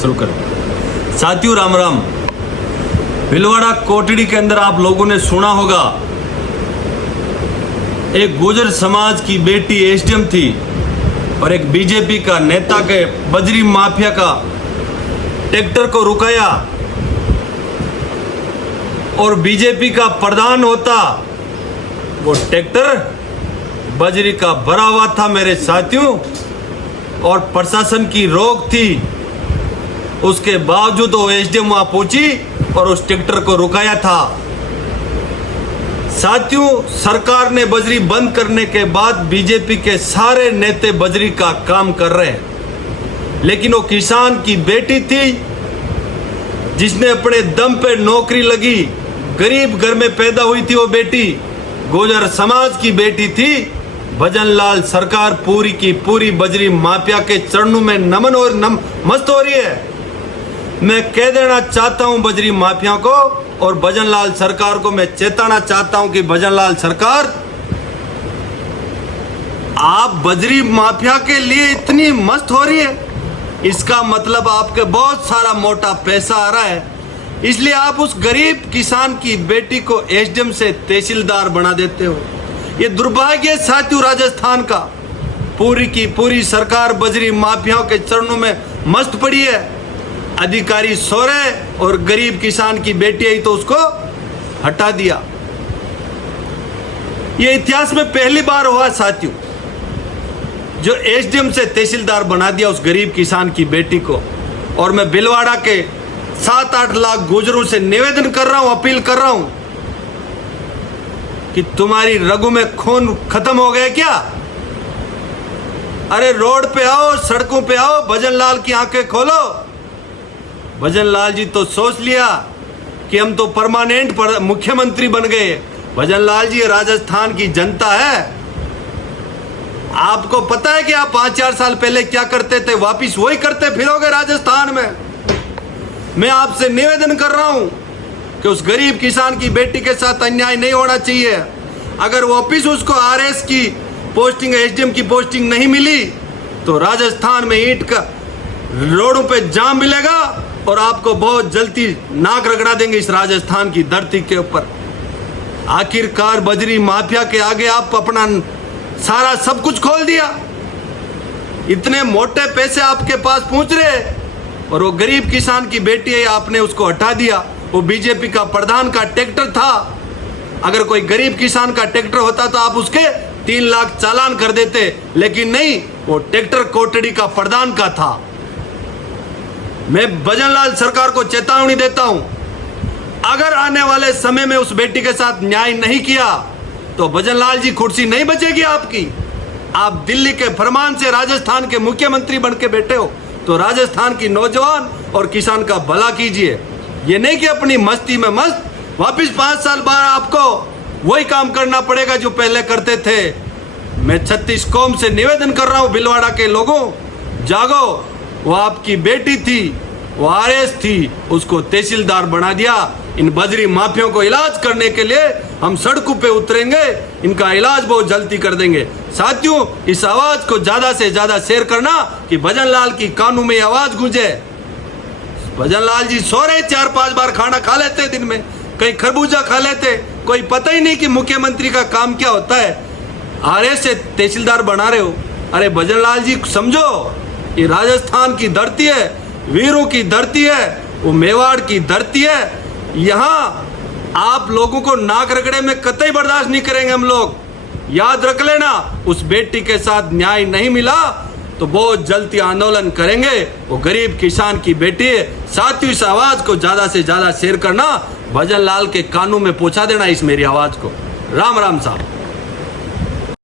शुरू करें। साथियों राम राम। भीलवाड़ा कोटड़ी के अंदर आप लोगों ने सुना होगा, एक गुर्जर समाज की बेटी एसडीएम थी और एक बीजेपी का नेता के बजरी माफिया का ट्रैक्टर को रुकाया और बीजेपी का प्रधान होता वो ट्रैक्टर बजरी का भरा हुआ था मेरे साथियों, और प्रशासन की रोक थी। उसके बावजूद वो एसडीएम वहां पहुंची और उस ट्रैक्टर को रुकाया था। साथियों, सरकार ने बजरी बंद करने के बाद बीजेपी के सारे नेता बजरी का काम कर रहे हैं, लेकिन वो किसान की बेटी थी जिसने अपने दम पे नौकरी लगी, गरीब घर में पैदा हुई थी वो बेटी, गुर्जर समाज की बेटी थी। भजनलाल सरकार पूरी की पूरी बजरी माफिया के चरणों में नमन और मस्त हो रही है। मैं कह देना चाहता हूं बजरी माफिया को और भजनलाल सरकार को मैं चेताना चाहता हूं कि भजनलाल सरकार, आप बजरी माफिया के लिए इतनी मस्त हो रही है, इसका मतलब आपके बहुत सारा मोटा पैसा आ रहा है, इसलिए आप उस गरीब किसान की बेटी को एसडीएम से तहसीलदार बना देते हो। ये दुर्भाग्य साथियों राजस्थान का। पूरी की पूरी सरकार बजरी माफियाओं के चरणों में मस्त पड़ी है। अधिकारी सो रहे और गरीब किसान की बेटी आई तो उसको हटा दिया। ये इतिहास में पहली बार हुआ साथियों, जो एसडीएम से तहसीलदार बना दिया उस गरीब किसान की बेटी को। और मैं भीलवाड़ा के 7-8 लाख गुर्जरों से निवेदन कर रहा हूं, अपील कर रहा हूं कि तुम्हारी रगों में खून खत्म हो गया क्या? अरे रोड पे आओ, सड़कों पे आओ, भजनलाल की आंखें खोलो। भजनलाल जी तो सोच लिया कि हम तो परमानेंट मुख्यमंत्री बन गए। भजनलाल जी, राजस्थान की जनता है, आपको पता है कि आप 5-4 साल पहले क्या करते थे, वापिस वही करते फिरोगे राजस्थान में। मैं आपसे निवेदन कर रहा हूं कि उस गरीब किसान की बेटी के साथ अन्याय नहीं होना चाहिए। अगर वापिस उसको आरएस की पोस्टिंग, एसडीएम की पोस्टिंग नहीं मिली तो राजस्थान में ईंट का रोडों पे जाम मिलेगा और आपको बहुत जल्दी नाक रगड़ा देंगे इस राजस्थान की धरती के ऊपर। आखिरकार बजरी माफिया के आगे आप अपना सारा सब कुछ खोल दिया। इतने मोटे पैसे आपके पास पहुंच रहे और वो गरीब किसान की बेटी है, आपने उसको हटा दिया। वो बीजेपी का प्रधान का ट्रैक्टर था। अगर कोई गरीब किसान का ट्रैक्टर होता तो आप उसके 3 लाख चालान कर देते, लेकिन नहीं, वो ट्रैक्टर कोटड़ी का प्रधान का था। मैं भजनलाल सरकार को चेतावनी देता हूं, अगर आने वाले समय में उस बेटी के साथ न्याय नहीं किया तो भजनलाल जी कुर्सी नहीं बचेगी आपकी। आप दिल्ली के फरमान से राजस्थान के मुख्यमंत्री बन के बैठे हो, तो राजस्थान की नौजवान और किसान का भला कीजिए। ये नहीं कि अपनी मस्ती में मस्त वापिस 5 साल बाद आपको वही काम करना पड़ेगा जो पहले करते थे। मैं 36 कौम से निवेदन कर रहा हूं, भीलवाड़ा के लोगों, जागो। वो आपकी बेटी थी, वो आरएस थी, उसको तहसीलदार बना दिया। इन बजरी माफियों को इलाज करने के लिए हम सड़कों पे उतरेंगे, इनका इलाज बहुत जल्दी कर देंगे। साथियों, इस आवाज को ज्यादा से ज्यादा शेयर करना कि भजनलाल की कानों में आवाज गूंजे। भजनलाल जी सो रहे, 4-5 बार खाना खा लेते दिन में, कहीं खरबूजा खा लेते, कोई पता ही नहीं कि मुख्यमंत्री का काम क्या होता है। आरएस से तहसीलदार बना रहे हो। अरे भजनलाल जी समझो, ये राजस्थान की धरती है, वीरों की धरती है, वो मेवाड़ की धरती है। यहाँ आप लोगों को नाक रगड़े में कतई बर्दाश्त नहीं करेंगे हम लोग। याद रख लेना, उस बेटी के साथ न्याय नहीं मिला तो बहुत जल्दी आंदोलन करेंगे। वो गरीब किसान की बेटी है। साथियों, इस आवाज को ज्यादा से ज्यादा शेयर करना, भजनलाल के कानों में पहुंचा देना इस मेरी आवाज को। राम राम साहब।